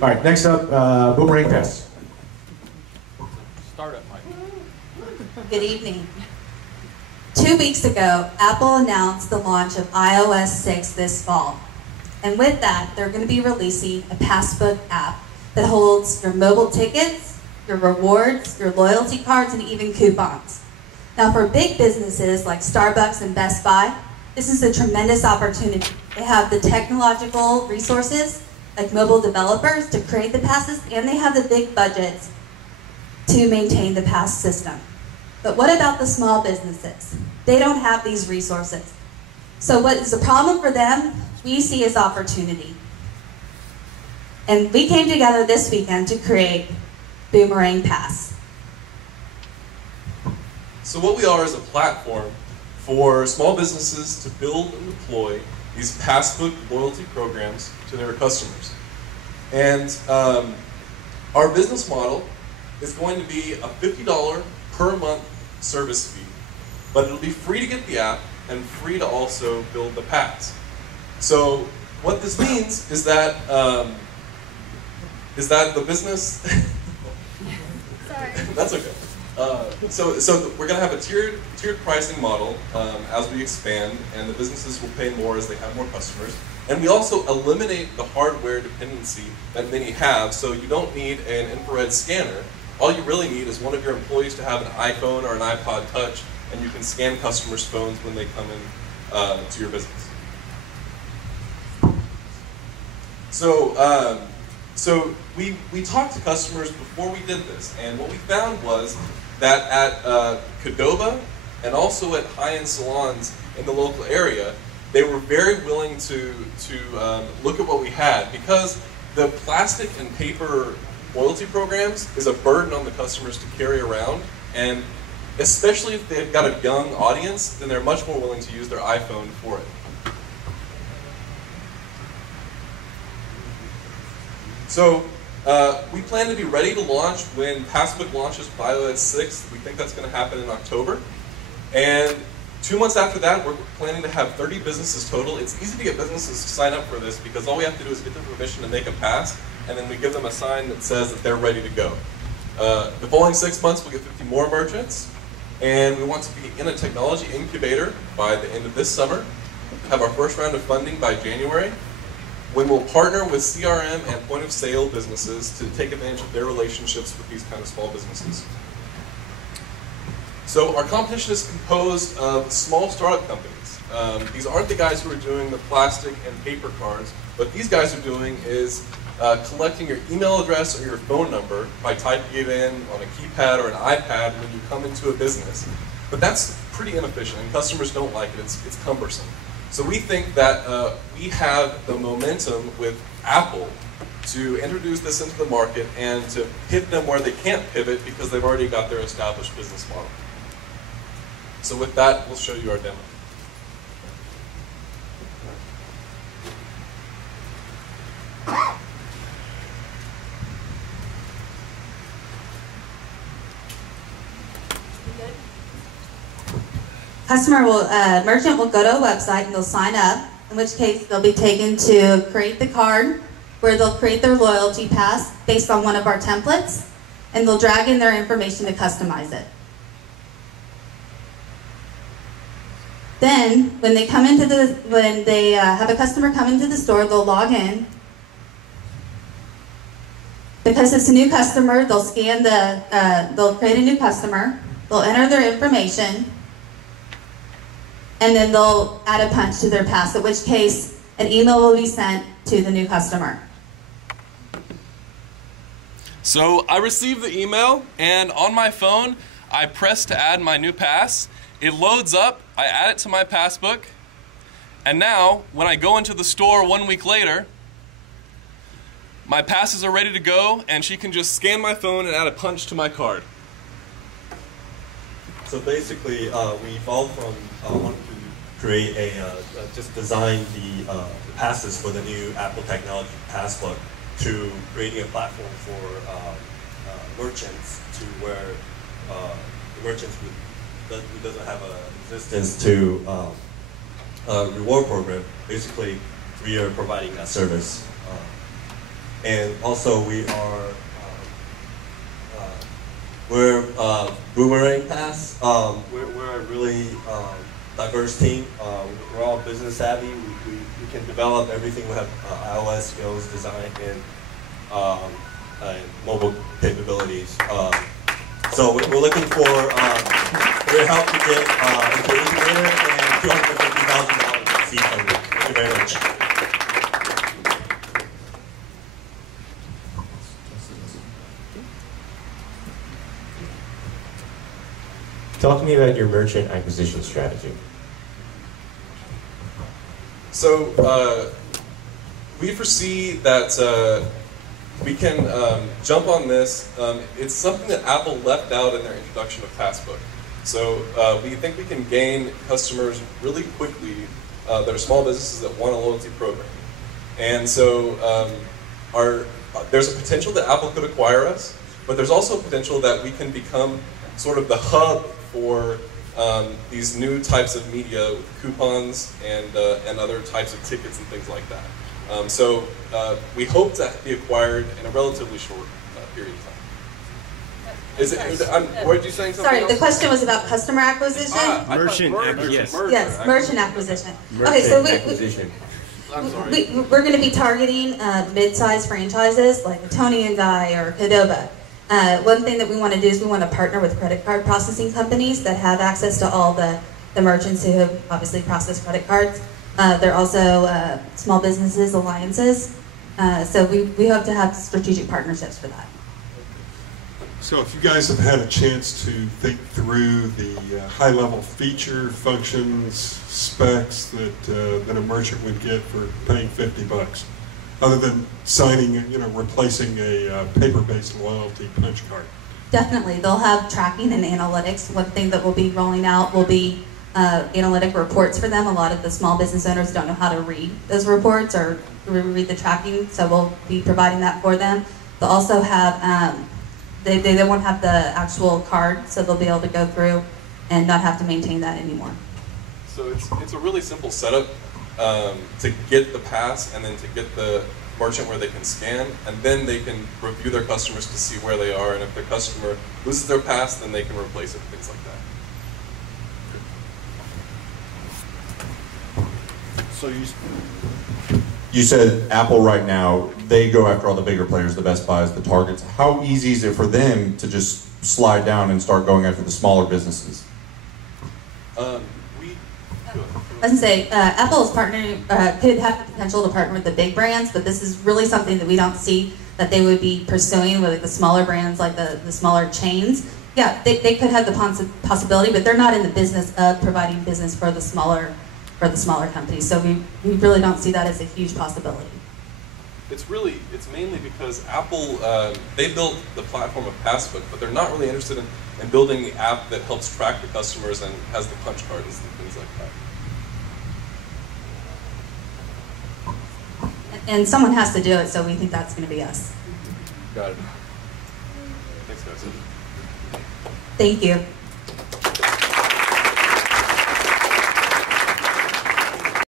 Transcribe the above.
All right, next up, Boomerang Pass. Startup mic. Good evening. 2 weeks ago, Apple announced the launch of iOS 6 this fall. And with that, they're going to be releasing a Passbook app that holds your mobile tickets, your rewards, your loyalty cards, and even coupons. Now for big businesses like Starbucks and Best Buy, this is a tremendous opportunity. They have the technological resources, like mobile developers, to create the passes, and they have the big budgets to maintain the pass system. But what about the small businesses? They don't have these resources. So what is the problem for them? We see as opportunity. And we came together this weekend to create Boomerang Pass. So what we are is a platform for small businesses to build and deploy these Passbook loyalty programs to their customers. And our business model is going to be a $50 per month service fee, but it'll be free to get the app and free to also build the pass. So what this means is that the business. Sorry. That's okay. So we're going to have a tiered pricing model as we expand, and the businesses will pay more as they have more customers. And we also eliminate the hardware dependency that many have, so you don't need an infrared scanner. All you really need is one of your employees to have an iPhone or an iPod Touch, and you can scan customers' phones when they come in to your business. So we talked to customers before we did this, and what we found was that at Qdoba and also at high-end salons in the local area, they were very willing to look at what we had, because the plastic and paper loyalty programs is a burden on the customers to carry around, and especially if they've got a young audience, then they're much more willing to use their iPhone for it. So we plan to be ready to launch when Passbook launches with iOS 6. We think that's going to happen in October. And 2 months after that, we're planning to have 30 businesses total. It's easy to get businesses to sign up for this because all we have to do is get their permission to make a pass, and then we give them a sign that says that they're ready to go. The following 6 months, we'll get 50 more merchants, and we want to be in a technology incubator by the end of this summer, have our first round of funding by January, when we'll partner with CRM and point-of-sale businesses to take advantage of their relationships with these kind of small businesses. So our competition is composed of small startup companies. These aren't the guys who are doing the plastic and paper cards. What these guys are doing is collecting your email address or your phone number by typing it in on a keypad or an iPad when you come into a business. But that's pretty inefficient, and customers don't like it. It's cumbersome. So we think that we have the momentum with Apple to introduce this into the market and to hit them where they can't pivot because they've already got their established business model. So with that, we'll show you our demo. Merchant will go to a website and they'll sign up, in which case they'll be taken to create the card, where they'll create their loyalty pass based on one of our templates, and they'll drag in their information to customize it. Then, when they have a customer come into the store, they'll log in. Because it's a new customer, they'll scan they'll create a new customer, they'll enter their information, and then they'll add a punch to their pass, in which case an email will be sent to the new customer. So I received the email, and on my phone, I press to add my new pass. It loads up, I add it to my passbook, and now, when I go into the store 1 week later, my passes are ready to go, and she can just scan my phone and add a punch to my card. So basically, we evolved from wanting to create just design the passes for the new Apple technology Passbook to creating a platform for merchants to where the merchants who doesn't have an existence to reward program. Basically, we are providing that service. And also we're Boomerang Pass. We're a really diverse team. We're all business savvy. We can develop everything. We have iOS skills, design, and mobile capabilities. So we're looking for your help to get into the incubator and $250,000 in seed funding. Thank you very much. Talk to me about your merchant acquisition strategy. So we foresee that we can jump on this. It's something that Apple left out in their introduction of Passbook. So we think we can gain customers really quickly that are small businesses that want a loyalty program. And so there's a potential that Apple could acquire us, but there's also a potential that we can become sort of the hub for these new types of media with coupons and other types of tickets and things like that. So we hope to be acquired in a relatively short period of time. Were you saying something Sorry, else? the question was about customer acquisition? Merchant acquisition. Yes, merchant acquisition. Merchant Okay, so acquisition. I'm sorry. we're going to be targeting mid-sized franchises like a Tony and Guy or Qdoba. One thing that we want to do is we want to partner with credit card processing companies that have access to all the merchants who have obviously processed credit cards. They're also small businesses, alliances. So we hope to have strategic partnerships for that. So if you guys have had a chance to think through the high-level feature, functions, specs that a merchant would get for paying $50, other than signing, replacing a paper-based loyalty punch card. Definitely, they'll have tracking and analytics. One thing that we'll be rolling out will be analytic reports for them. A lot of the small business owners don't know how to read those reports or read the tracking, so we'll be providing that for them. They'll also have, they won't have the actual card, so they'll be able to go through and not have to maintain that anymore. So it's a really simple setup to get the pass and then to get the merchant where they can scan, and then they can review their customers to see where they are, and if their customer loses their pass, then they can replace it, things like that. So you said Apple right now, they go after all the bigger players, the Best Buys, the Targets. How easy is it for them to just slide down and start going after the smaller businesses? I was going to say, Apple is partnering, could have the potential to partner with the big brands, but this is really something that we don't see that they would be pursuing with like the smaller brands, like the smaller chains. Yeah, they could have the possibility, but they're not in the business of providing business for the smaller companies. So we really don't see that as a huge possibility. It's mainly because Apple, they built the platform of Passbook, but they're not really interested in building the app that helps track the customers and has the punch cards and things like that. And someone has to do it, so we think that's going to be us. Got it. Thanks, guys. Thank you.